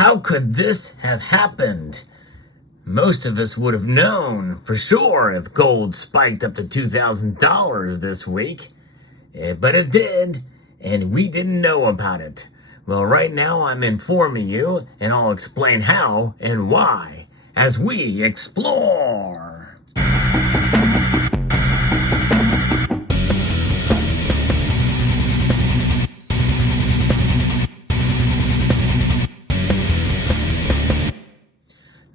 How could this have happened? Most of us would have known for sure if gold spiked up to $2,000 this week. But it did, and we didn't know about it. Well, right now I'm informing you, and I'll explain how and why as we explore.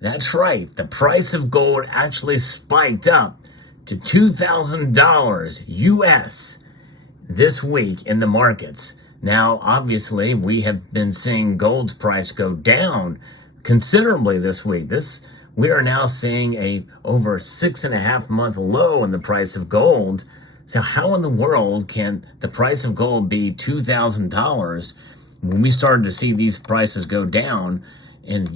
That's right, the price of gold actually spiked up to $2,000 US this week in the markets. Now, obviously, we have been seeing gold's price go down considerably this week. We are now seeing a over 6.5 month low in the price of gold. So how in the world can the price of gold be $2,000 when we started to see these prices go down in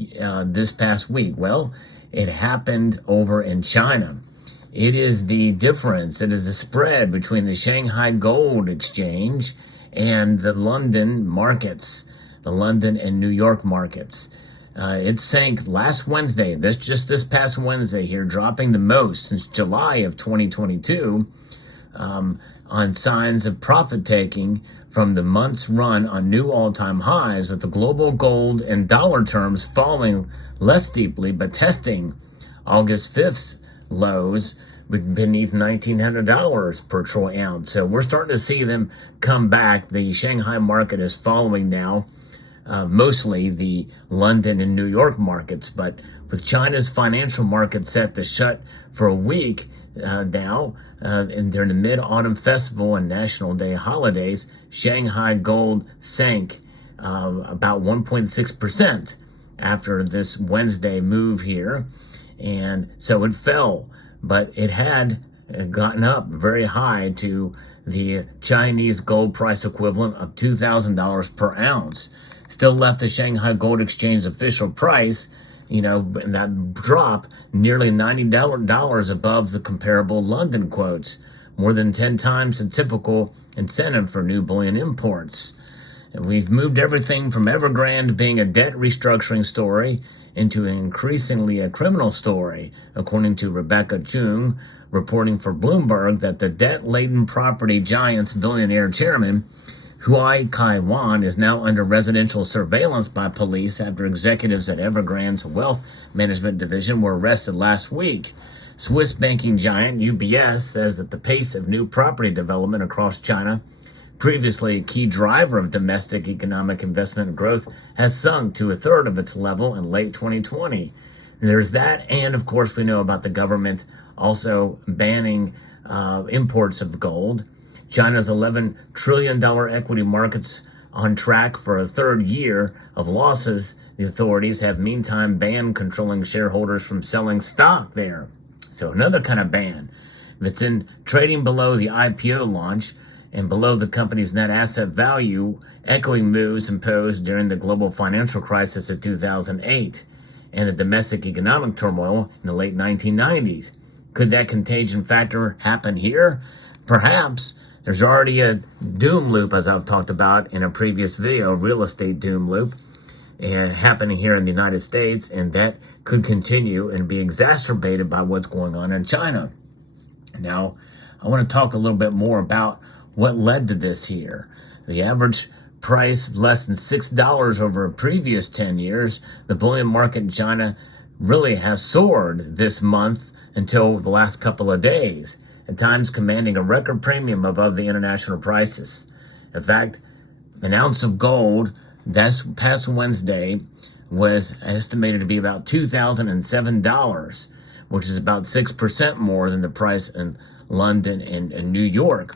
this past week? Well, it happened over in China. It is the difference. It is the spread between the Shanghai Gold Exchange and the London markets, the London and New York markets. It sank last Wednesday, this past Wednesday here, dropping the most since July of 2022 on signs of profit taking from the month's run on new all-time highs, with the global gold in dollar terms falling less steeply, but testing August 5th's lows beneath $1,900 per troy ounce. So we're starting to see them come back. The Shanghai market is following now, mostly the London and New York markets, but with China's financial market set to shut for a week now, and during the Mid-Autumn Festival and National Day holidays, Shanghai gold sank about 1.6% after this Wednesday move here. And so it fell, but it had gotten up very high to the Chinese gold price equivalent of $2,000 per ounce. Still left the Shanghai Gold Exchange official price, that drop nearly $90 above the comparable London quotes, more than 10 times the typical incentive for new bullion imports. And we've moved everything from Evergrande being a debt restructuring story into increasingly a criminal story, according to Rebecca Chung, reporting for Bloomberg that the debt-laden property giant's billionaire chairman, Hui Kai-wan, is now under residential surveillance by police after executives at Evergrande's wealth management division were arrested last week. Swiss banking giant UBS says that the pace of new property development across China, previously a key driver of domestic economic investment and growth, has sunk to a third of its level in late 2020. There's that, and of course we know about the government also banning imports of gold. China's $11 trillion equity market's on track for a third year of losses. The authorities have meantime banned controlling shareholders from selling stock there. So another kind of ban. If it's in trading below the IPO launch and below the company's net asset value, echoing moves imposed during the global financial crisis of 2008 and the domestic economic turmoil in the late 1990s. Could that contagion factor happen here? Perhaps. There's already a doom loop, as I've talked about in a previous video, real estate doom loop, and happening here in the United States, and that could continue and be exacerbated by what's going on in China. Now, I want to talk a little bit more about what led to this here. The average price of less than $6 over a previous 10 years, the bullion market in China really has soared this month until the last couple of days, at times commanding a record premium above the international prices. In fact, an ounce of gold this past Wednesday was estimated to be about $2,007, which is about 6% more than the price in London and New York.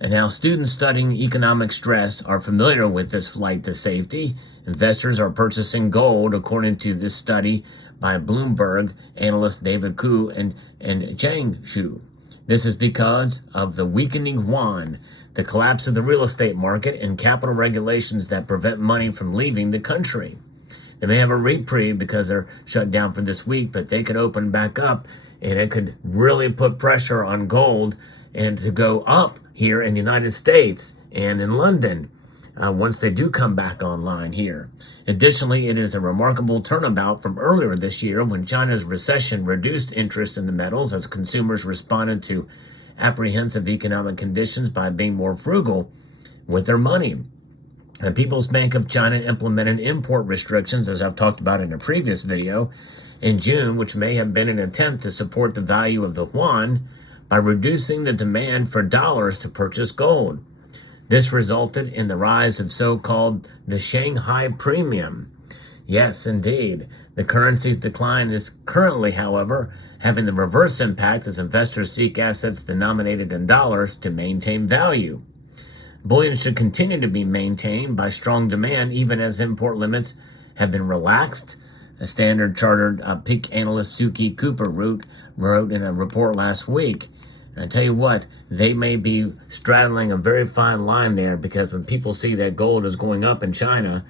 And now students studying economic stress are familiar with this flight to safety. Investors are purchasing gold, according to this study by Bloomberg analyst David Koo and Chang Shu. This is because of the weakening yuan, the collapse of the real estate market, and capital regulations that prevent money from leaving the country. They may have a reprieve because they're shut down for this week, but they could open back up, and it could really put pressure on gold and to go up here in the United States and in London. once they do come back online here. Additionally, it is a remarkable turnabout from earlier this year when China's recession reduced interest in the metals as consumers responded to apprehensive economic conditions by being more frugal with their money. The People's Bank of China implemented import restrictions, as I've talked about in a previous video, in June, which may have been an attempt to support the value of the yuan by reducing the demand for dollars to purchase gold. This resulted in the rise of so-called the Shanghai premium. Yes, indeed. The currency's decline is currently, however, having the reverse impact as investors seek assets denominated in dollars to maintain value. Bullion should continue to be maintained by strong demand even as import limits have been relaxed. A Standard Chartered peak analyst Suki Cooper wrote in a report last week. And I tell you what, they may be straddling a very fine line there, because when people see that gold is going up in China,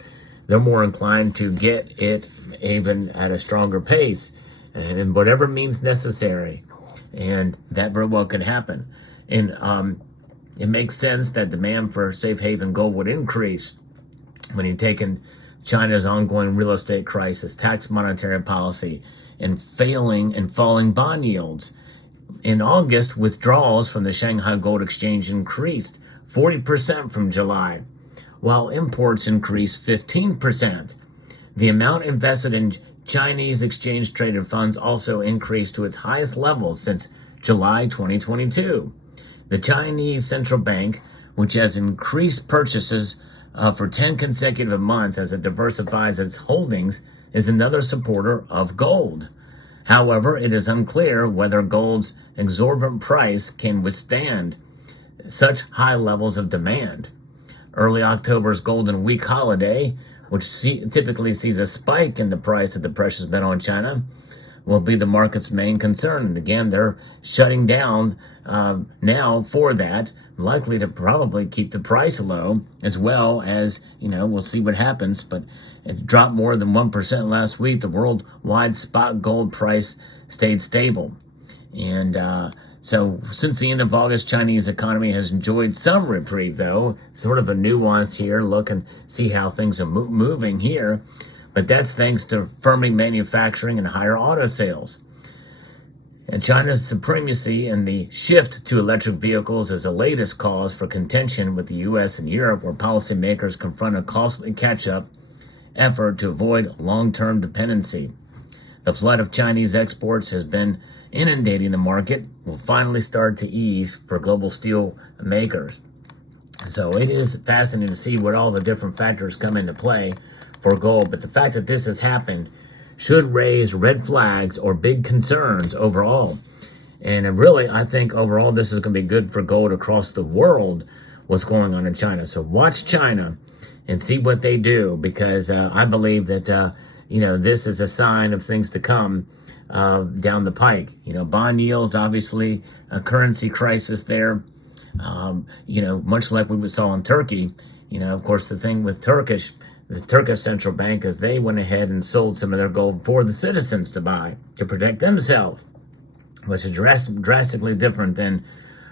they're more inclined to get it even at a stronger pace and in whatever means necessary. And that very well could happen. And it makes sense that demand for safe haven gold would increase when you take in China's ongoing real estate crisis, tax monetary policy, and failing and falling bond yields. In August, withdrawals from the Shanghai Gold Exchange increased 40% from July, while imports increased 15%. The amount invested in Chinese exchange-traded funds also increased to its highest level since July 2022. The Chinese central bank, which has increased purchases for 10 consecutive months as it diversifies its holdings, is another supporter of gold. However, it is unclear whether gold's exorbitant price can withstand such high levels of demand. Early October's Golden Week holiday, which typically sees a spike in the price of the precious metal in China, will be the market's main concern. And again, they're shutting down now for that, likely to probably keep the price low, as well as, we'll see what happens, but it dropped more than 1% last week. The worldwide spot gold price stayed stable. And so since the end of August, Chinese economy has enjoyed some reprieve, though. Sort of a nuance here. Look and see how things are moving here. But that's thanks to firming manufacturing and higher auto sales. And China's supremacy and the shift to electric vehicles is the latest cause for contention with the U.S. and Europe, where policymakers confront a costly catch-up effort to avoid long-term dependency. The flood of Chinese exports has been inundating the market, will finally start to ease for global steel makers. So it is fascinating to see what all the different factors come into play for gold. But the fact that this has happened should raise red flags or big concerns overall. And really, I think overall this is going to be good for gold across the world, what's going on in China. So watch China and see what they do, because I believe that, this is a sign of things to come down the pike. Bond yields, obviously, a currency crisis there, much like we saw in Turkey. Of course, the thing with the Turkish central bank is they went ahead and sold some of their gold for the citizens to buy, to protect themselves, which is drastically different than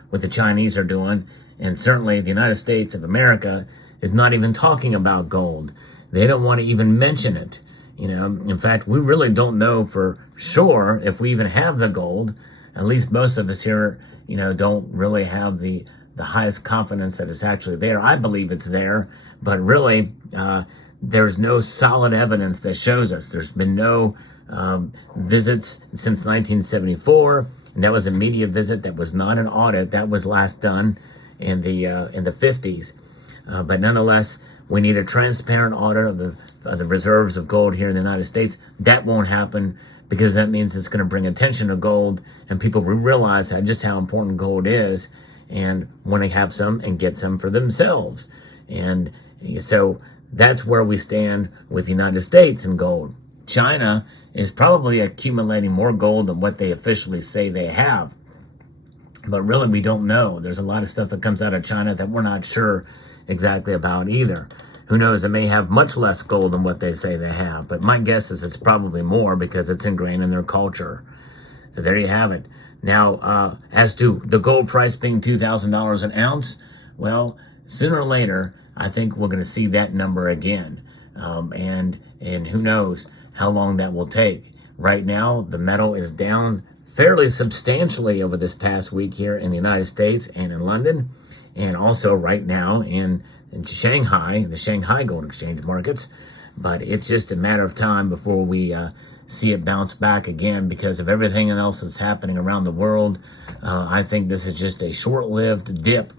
what the Chinese are doing. And certainly the United States of America is not even talking about gold. They don't want to even mention it. In fact, we really don't know for sure if we even have the gold. At least most of us here, don't really have the highest confidence that it's actually there. I believe it's there, but really, there's no solid evidence that shows us. There's been no visits since 1974, and that was a media visit. That was not an audit. That was last done in the 50s. But nonetheless, we need a transparent audit of the reserves of gold here in the United States. That won't happen, because that means it's going to bring attention to gold, and people will realize just how important gold is and want to have some and get some for themselves. And so that's where we stand with the United States and gold. China is probably accumulating more gold than what they officially say they have. But really, we don't know. There's a lot of stuff that comes out of China that we're not sure exactly about either. Who knows, they may have much less gold than what they say they have. But my guess is it's probably more, because it's ingrained in their culture. So there you have it. Now, as to the gold price being $2,000 an ounce, well, sooner or later, I think we're going to see that number again. And who knows how long that will take. Right now, the metal is down fairly substantially over this past week here in the United States and in London, and also right now in Shanghai, the Shanghai Gold Exchange markets. But it's just a matter of time before we see it bounce back again because of everything else that's happening around the world. I think this is just a short-lived dip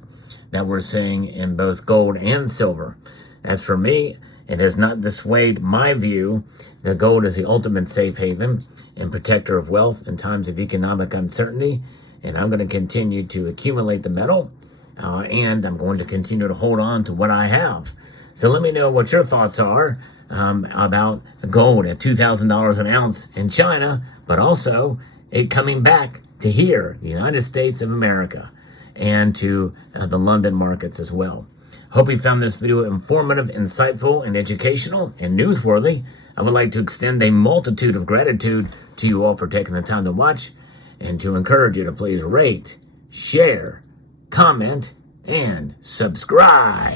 that we're seeing in both gold and silver. As for me, it has not dissuaded my view that gold is the ultimate safe haven and protector of wealth in times of economic uncertainty. And I'm going to continue to accumulate the metal, and I'm going to continue to hold on to what I have. So let me know what your thoughts are about gold at $2,000 an ounce in China, but also it coming back to here, the United States of America, and to the London markets as well. Hope you found this video informative, insightful, and educational, and newsworthy. I would like to extend a multitude of gratitude to you all for taking the time to watch, and to encourage you to please rate, share, comment, and subscribe.